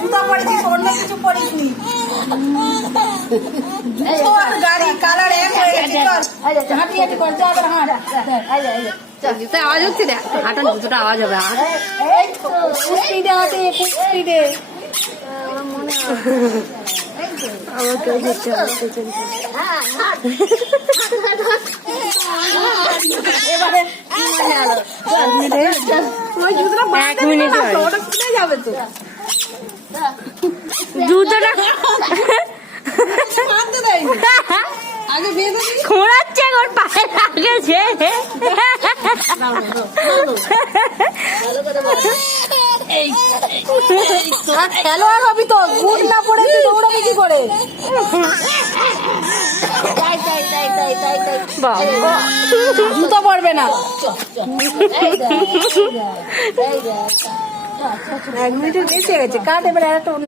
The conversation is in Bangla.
জুতা পরেছিস অন্য কিছু পরিসনি গাড়ি কালার এক হয়ে গেছে হাঁটি হাঁটি করে চল জুতো আওয়াজ হচ্ছে দেখ হাঁটার জুতোটা আওয়াজ হবে স্পিডে হাঁটে স্পিডে আমাকেও যেতে হবে এবারে ওই জুতোটা 1 মিনিট ওটা খুলে যাবে তো জুতোটা মানতে দেয়নি আগে ভেবে খোঁড়াচ্ছে ওর পায়ে লাগেছে খেলোয়াড় হবি তো গুড না পড়ে তুই দৌড়াবি কি করে জুতো পড়বে না 1 মিনিটের বেশি হয়ে গেছে কাট এবার একটা